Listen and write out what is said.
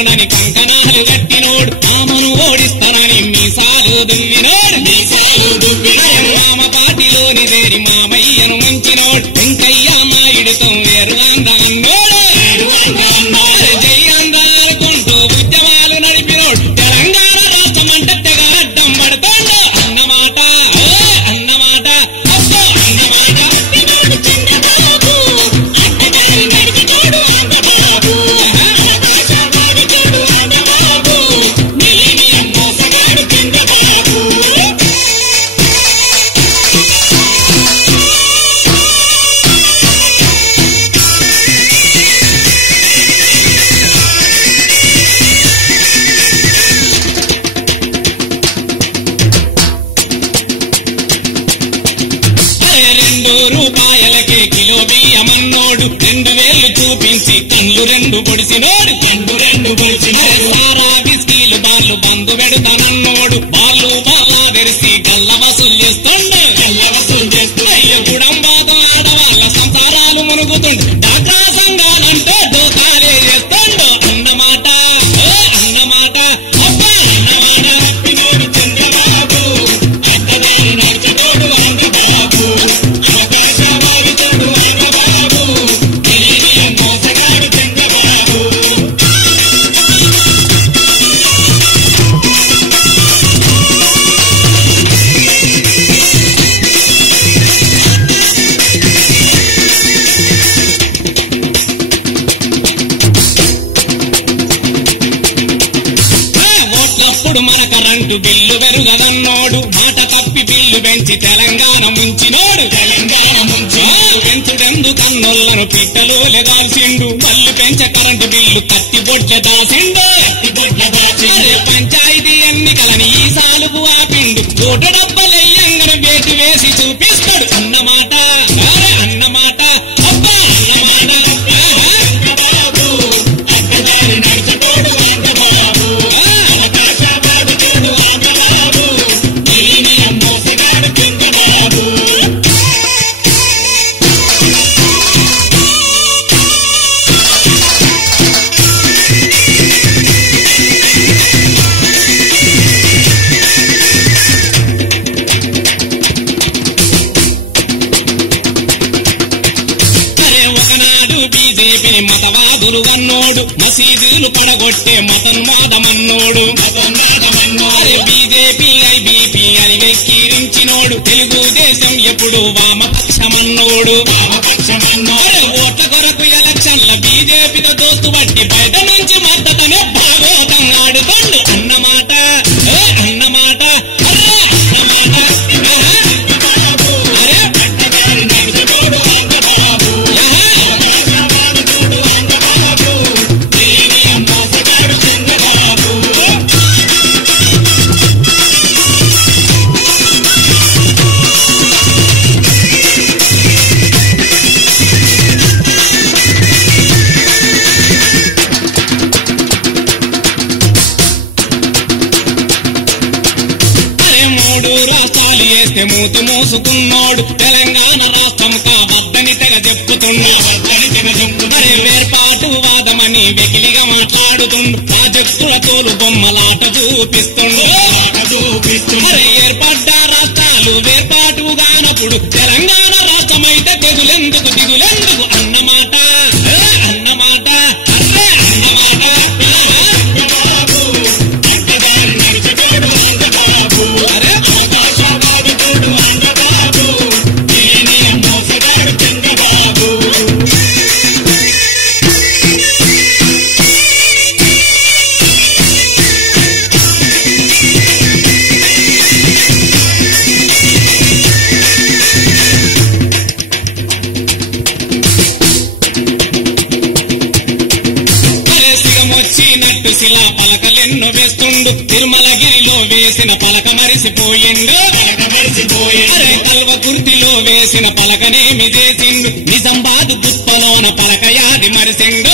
ఓడనని కంకణాలు కట్టినోడు మామను ఓడిస్తానని మీసాలు దువ్వినోడు మామ పాటిలోని దేరి మామయ్యను ముంచినోడు వెంకయ్య మాయుడితో వేరువాంద అన్నోడు జై అందాలకుంటూ ఉద్యమాలు నడిపినోడు తెలంగాణ రాష్ట్రమంటే తెగ అడ్డం పడుతోండు అన్నమాట అన్నమాట అబ్బో అన్నమాట చంద్రబాబు అడ్డదారి నడిచినోడు ఆంధ్రబాబు ఆకాశవాడిచోడు ఆంధ్రబాబు మిలినియం మోసగాడు చంద్రబాబు రూపాయలకే కిలో బియ్యమన్నోడు 2000 చూపించి కళ్ళు రెండు పొడిసినోడు సారా బిస్కీలు బాళ్ళు బంధు పెడతానన్నోడు బాళ్ళు బాలా తెరిసి గల్ల వసూలు చేస్తుండు అయ్యో కుడంబాతో ఆడవాళ్ళ సంసారాలు మునుగుతుండు డాక్రా సంఘాలంటే దోకాలే చేస్తుండు అన్నమాట అన్నమాట అబ్బా అన్నమాట తప్పినోడు చంద్రబాబు అడ్డదారి నడిచినోడు ఆంధ్రబాబు ఆకాశవాడిచోడు ఆంధ్రబాబు మిలినియం మోసగాడు చంద్రబాబు ఓట్లప్పుడు మన కరెంటు బిల్లు పెరుగదన్నోడు మాట తప్పి బిల్లు పెంచి తెలంగాణ ముంచినోడు పెంచుడెందుకన్నోళ్లను పిట్టలు లెగాల్సిండు మళ్ళీ పెంచ కరెంటు బిల్లు కత్తి బొట్ల దాసిండు పంచాయతీ ఎన్నికలని ఈ సాలుకు ఆపిండు కోటి డబ్బలయ్యంగన బేటు వేసి చూపిస్తాడు అన్నమాట అన్నమాట అబ్బా అన్నమాట అడ్డదారి నడిచినోడు ఆంధ్రబాబు ఆకాశవాడిచోడు ఆంధ్రబాబు మిలినియం మోసగాడు చంద్రబాబు బీజేపీని మతవాదులు అన్నోడు మసీదులు పడగొట్టే మతన్వాదమన్నోడు బీజేపీ ఐబీపీ అని వెక్కిరించినోడు తెలుగుదేశం ఎప్పుడు వామపక్షమన్నోడు ఓట్ల కొరకు ఎలక్షన్ల బీజేపీతో దోస్తు బట్టి బయట నుంచి మద్దతనే భాగవతం ఆడుతుండు అన్నమాట అన్నమాట అన్నమాట అరే అడ్డదారి నడిచినోడు ఆంధ్రబాబు ఆకాశవాడిచోడు ఆంధ్రబాబు మిలినియం మోసగాడు చంద్రబాబు రాష్ట్రాలు వేస్తే మూతి మూసుకున్నోడు తెలంగాణ రాష్ట్రం కావద్దని తెగ చెప్పుతున్నాడు వేర్పాటు వాదమని వెకిలిగా మాట్లాడుతుండు ప్రాజెక్టుల తోలు బొమ్మలాట చూపిస్తుండు ఏర్పడ్డ రాష్ట్రాలు వేర్పాటుగానప్పుడు తెలంగాణ రాష్ట్రమైతే దిగులెందుకు అన్నమాట అన్నమాట అర్రే అన్నమాట అడ్డదారి నడిచినోడు ఆంధ్రబాబు ఆకాశవాడిచోడు ఆంధ్రబాబు మిలినియం మోసగాడు చంద్రబాబు వచ్చినట్టు శిలా పలకలెన్నో వేస్తుండు తిరుమలగిరిలో వేసిన పలక మరిసిపోయిండు అరే కల్వకుర్తిలో వేసిన పలకనేమి చేసిండు నిజామాబాద్ గుప్పలోన పలక యాది మరిసిండు